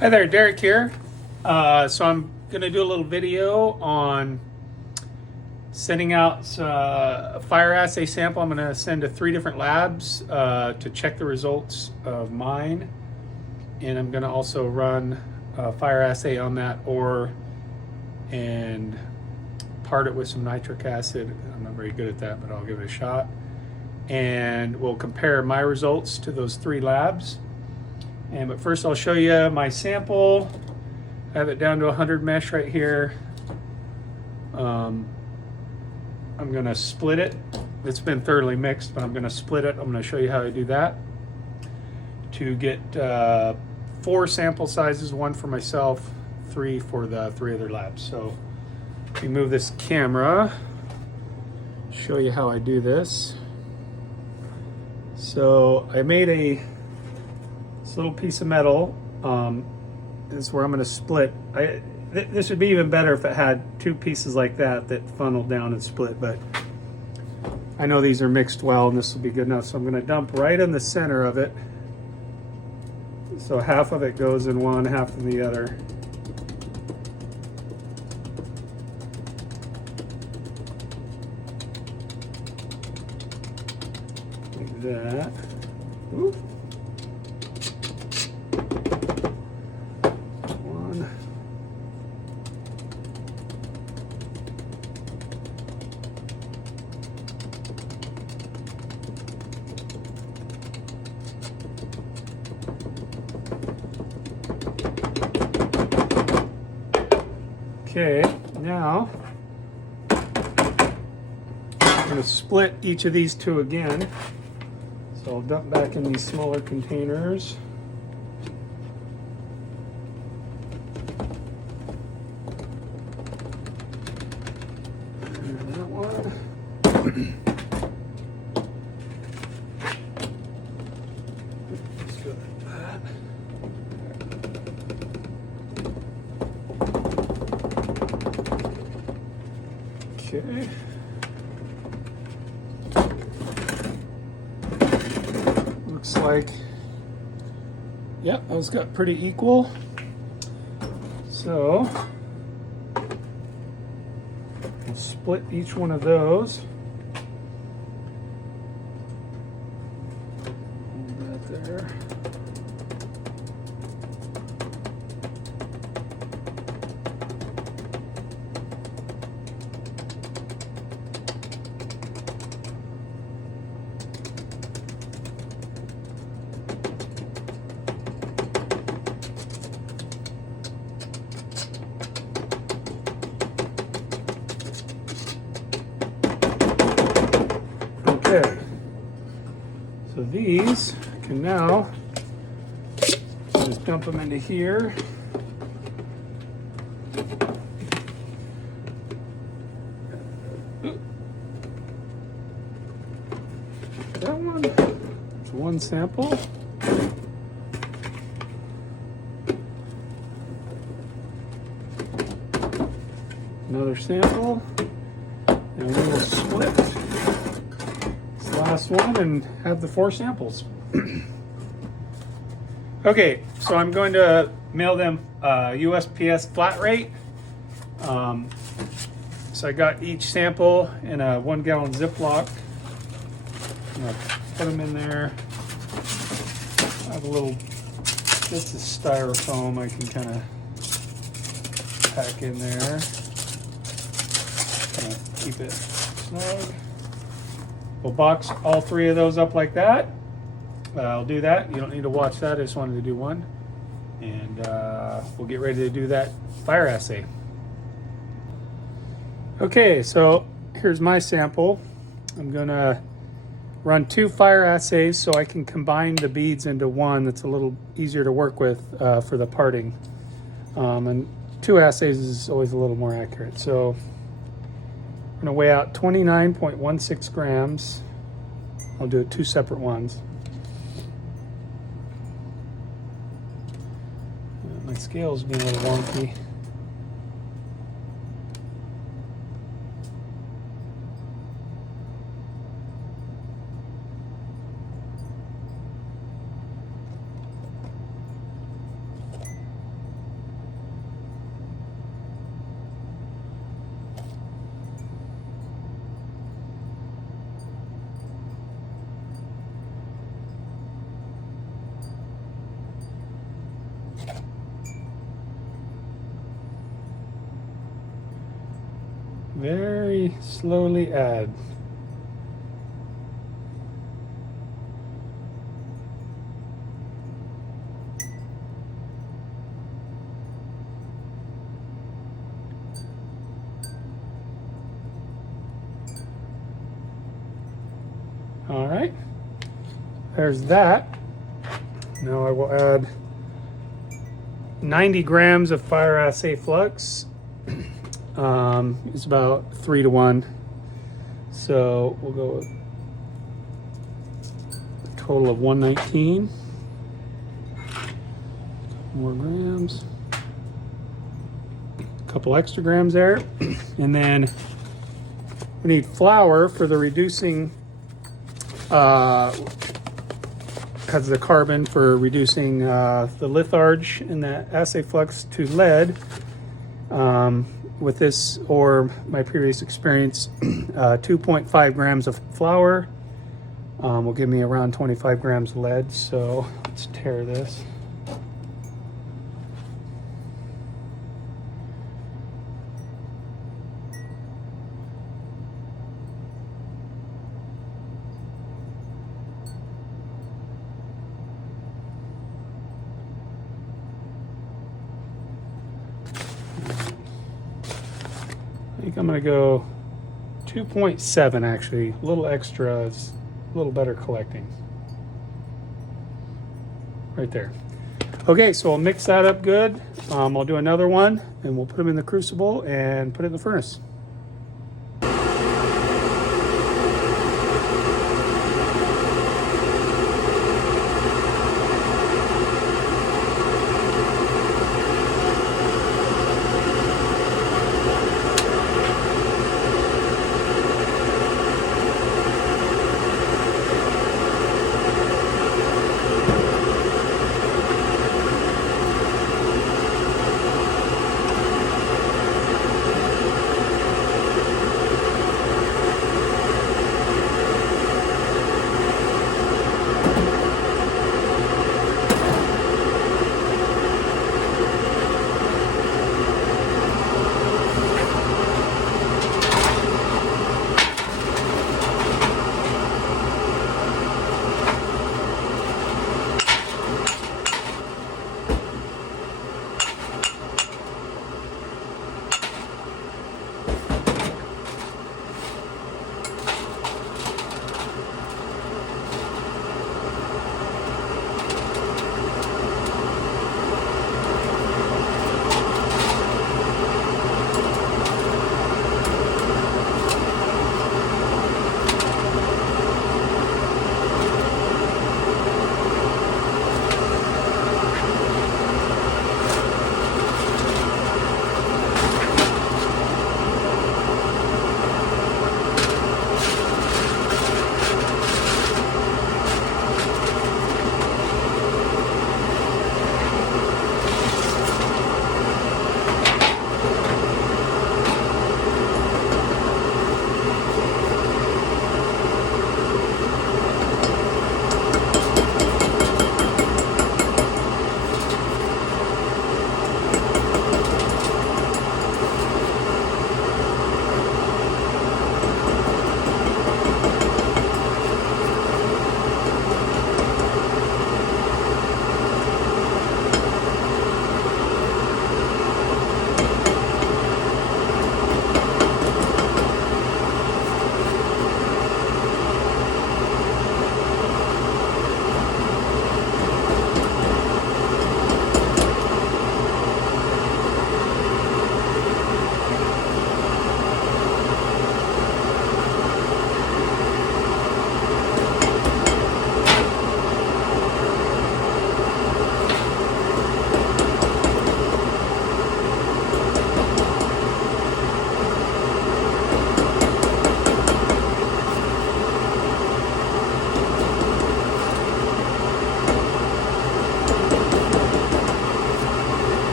Hi there, Derek here. So I'm going to do a little video on sending out a fire assay sample. I'm going to send to 3 different labs to check the results of mine. And I'm going to also run a fire assay on that ore and part it with some nitric acid. I'm not very good at that, but I'll give it a shot. And we'll compare my results to those 3 labs. But first I'll show you my sample. I have it down to 100 mesh right here. I'm going to split it. It's been thoroughly mixed, but I'm going to split it. I'm going to show you how I do that to get 4 sample sizes, 1 for myself, 3 for the 3 other labs. So let me move this camera, show you how I do this. So I made this little piece of metal. This is where I'm going to split. This would be even better if it had 2 pieces like that funneled down and split, but I know these are mixed well and this will be good enough. So I'm going to dump right in the center of it. So half of it goes in one, half in the other. Like that. Ooh. Okay, now I'm going to split each of these 2 again. So I'll dump back in these smaller containers. And that one. Let's go like that. Okay. Looks like, yep, those got pretty equal. So I'll split each one of those. Hold that there. Okay, so these can now just dump them into here. That one, it's 1 sample. Another sample, and we will split last one and have the 4 samples. Okay, so I'm going to mail them USPS flat rate. So I got each sample in a 1-gallon Ziploc. I'm gonna put them in there. I have a little bits of styrofoam I can kind of pack in there. Kind of keep it snug. We'll box all 3 of those up like that. I'll do that. You don't need to watch that. I just wanted to do one. And we'll get ready to do that fire assay. Okay, so here's my sample. I'm going to run 2 fire assays so I can combine the beads into one that's a little easier to work with for the parting. And 2 assays is always a little more accurate. So I'm going to weigh out 29.16 grams. I'll do it 2 separate ones. My scale's being a little wonky. very slowly add. All right, there's that. Now I will add 90 grams of fire assay flux. It's about 3 to 1. So we'll go with a total of 119. More grams. A couple extra grams there. And then we need flour for the reducing, has the carbon for reducing the litharge in the assay flux to lead. With this, or my previous experience, 2.5 grams of flour will give me around 25 grams of lead. So let's tare this. I think I'm going to go 2.7 actually. A little extra is a little better collecting. Right there. Okay, so I'll mix that up good. I'll do another one and we'll put them in the crucible and put it in the furnace.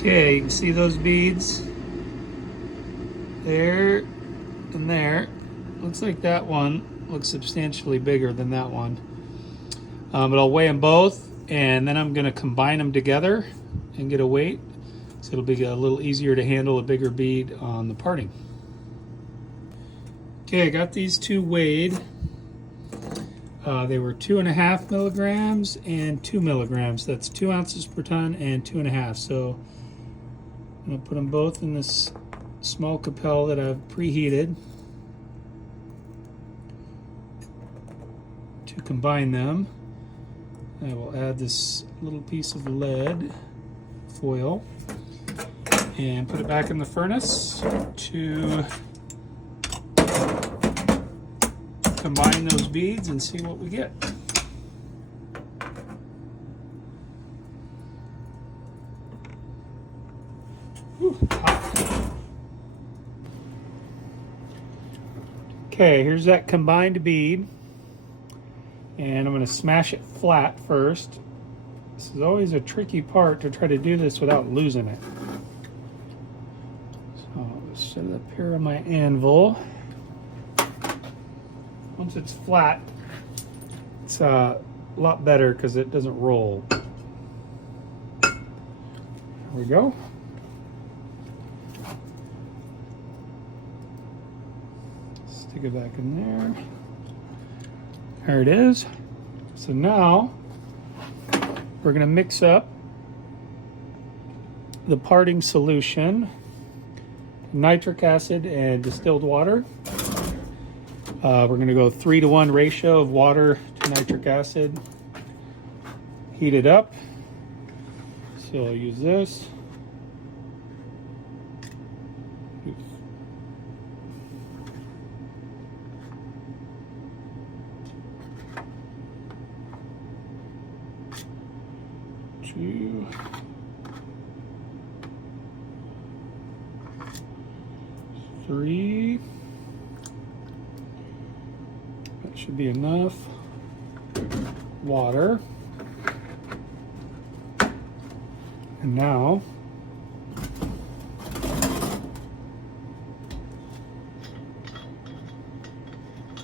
Okay, you can see those beads there and there. Looks like that one looks substantially bigger than that one. But I'll weigh them both, and then I'm going to combine them together and get a weight, so it'll be a little easier to handle a bigger bead on the parting. Okay, I got these two weighed. They were 2.5 milligrams and 2 milligrams. That's 2 ounces per ton and 2.5. So I'm going to put them both in this small Capel that I've preheated to combine them. I will add this little piece of lead foil and put it back in the furnace to combine those beads and see what we get. Whew, hot. Okay, here's that combined bead, and I'm going to smash it flat first. This is always a tricky part, to try to do this without losing it. So I'll set it up here on my anvil. Once it's flat, it's a lot better because it doesn't roll. There we go. Stick it back in there. There it is. So now we're going to mix up the parting solution, nitric acid and distilled water. We're going to go 3-to-1 ratio of water to nitric acid. Heat it up. So I'll use this. Two. Three. That should be enough water. And now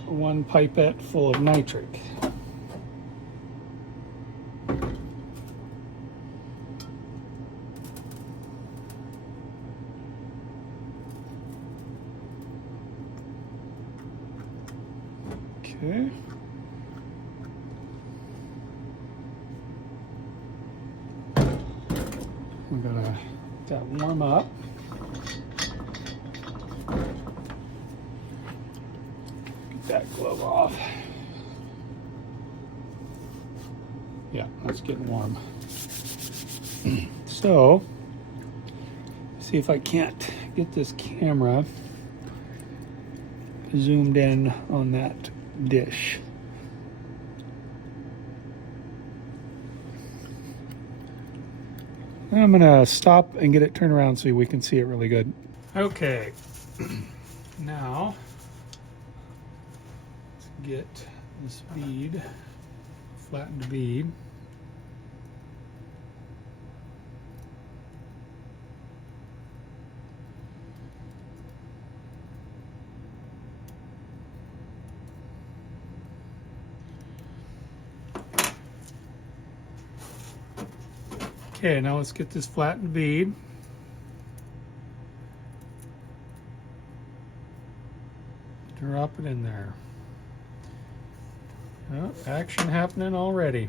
one pipette full of nitric. Okay. We're gonna let that warm up. Get that glove off. Yeah, that's getting warm. So, see if I can't get this camera zoomed in on that dish. I'm gonna stop and get it turned around so we can see it really good. Okay, now let's get this bead, flattened bead. Okay, now let's get this flattened bead. Drop it in there. Oh, action happening already.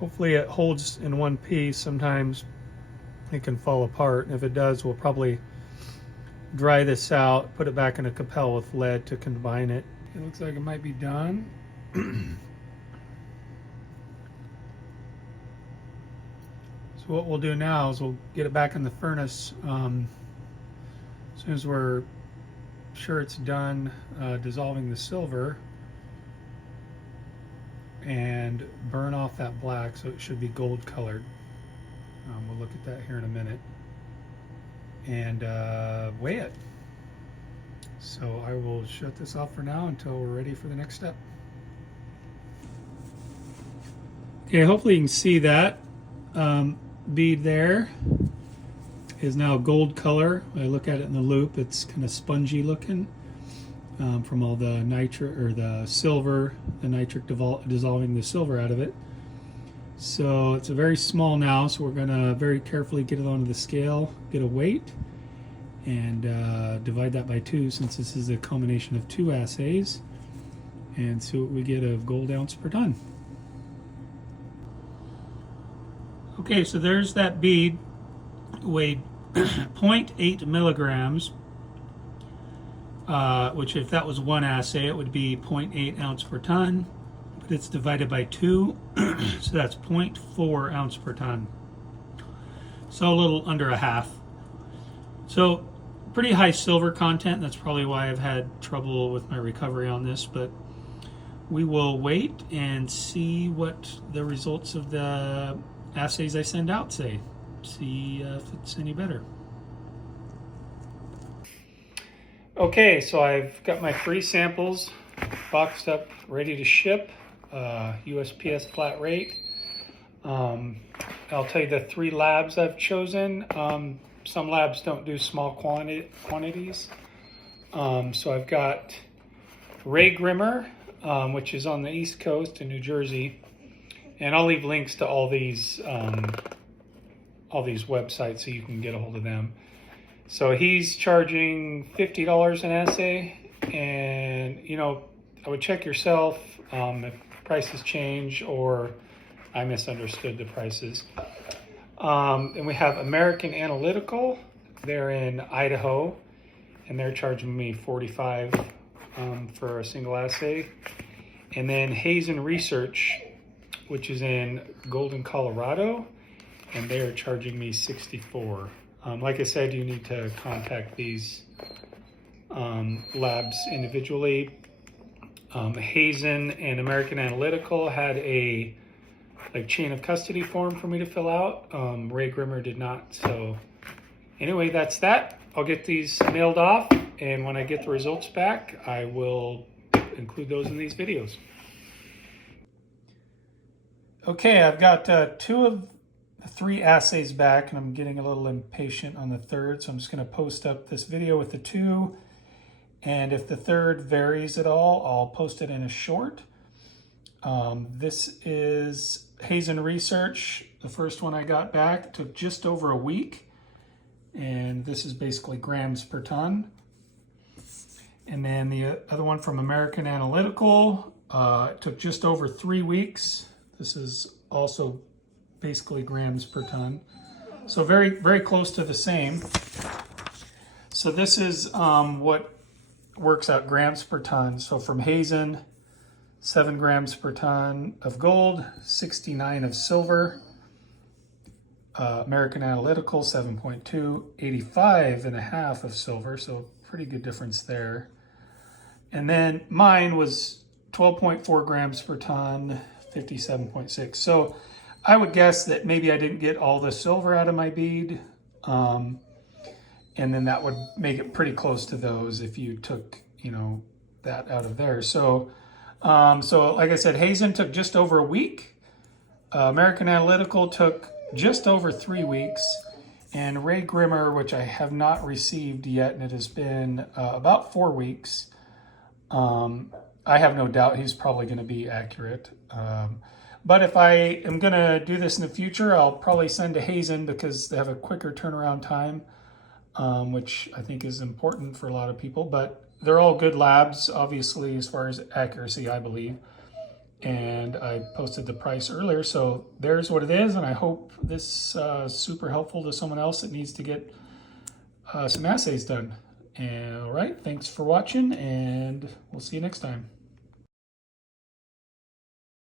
Hopefully it holds in one piece. Sometimes it can fall apart. And if it does, we'll probably dry this out, put it back in a Capel with lead to combine it. It looks like it might be done. So what we'll do now is we'll get it back in the furnace as soon as we're sure it's done dissolving the silver, and burn off that black so it should be gold colored. We'll look at that here in a minute, and weigh it. So I will shut this off for now until we're ready for the next step. Okay, hopefully you can see that. bead there is now gold color. When I look at it in the loop, it's kind of spongy looking from all the nitric or the silver, the nitric dissolving the silver out of it. So it's a very small now, so we're going to very carefully get it onto the scale, get a weight, and divide that by 2 since this is a combination of 2 assays, and see what we get of gold ounce per ton. Okay, so there's that bead, weighed 0.8 milligrams, which if that was one assay, it would be 0.8 ounce per ton, but it's divided by 2, so that's 0.4 ounce per ton. So a little under a half. So pretty high silver content. That's probably why I've had trouble with my recovery on this, but we will wait and see what the results of the assays I send out say. See if it's any better. Okay, so I've got my 3 samples boxed up, ready to ship, USPS flat rate. I'll tell you the 3 labs I've chosen. Some labs don't do small quantities. So I've got Ray Grimmer, which is on the East Coast in New Jersey. And I'll leave links to all these websites so you can get a hold of them. So he's charging $50 an assay, and you know, I would check yourself if prices change or I misunderstood the prices. And we have American Analytical. They're in Idaho, and they're charging me $45 for a single assay. And then Hazen Research, which is in Golden, Colorado, and they are charging me $64. Like I said, you need to contact these labs individually. Hazen and American Analytical had a chain of custody form for me to fill out. Ray Grimmer did not. So anyway, that's that. I'll get these mailed off, and when I get the results back, I will include those in these videos. Okay, I've got 2 of the 3 assays back, and I'm getting a little impatient on the 3rd, so I'm just going to post up this video with the 2, and if the 3rd varies at all, I'll post it in a short. This is Hazen Research. The first one I got back took just over a week, and this is basically grams per ton. And then the other one from American Analytical took just over 3 weeks. This is also basically grams per ton. So very, very close to the same. So this is what works out grams per ton. So from Hazen, 7 grams per ton of gold, 69 of silver. American Analytical, 7.2, 85.5 of silver. So pretty good difference there. And then mine was 12.4 grams per ton, 57.6. So I would guess that maybe I didn't get all the silver out of my bead. And then that would make it pretty close to those if you took, you know, that out of there. So, like I said, Hazen took just over a week. American Analytical took just over 3 weeks. And Ray Grimmer, which I have not received yet, and it has been about 4 weeks. I have no doubt he's probably going to be accurate. But if I am going to do this in the future, I'll probably send to Hazen because they have a quicker turnaround time, which I think is important for a lot of people. But they're all good labs, obviously, as far as accuracy, I believe. And I posted the price earlier, so there's what it is. And I hope this is super helpful to someone else that needs to get some assays done. And all right, thanks for watching, and we'll see you next time.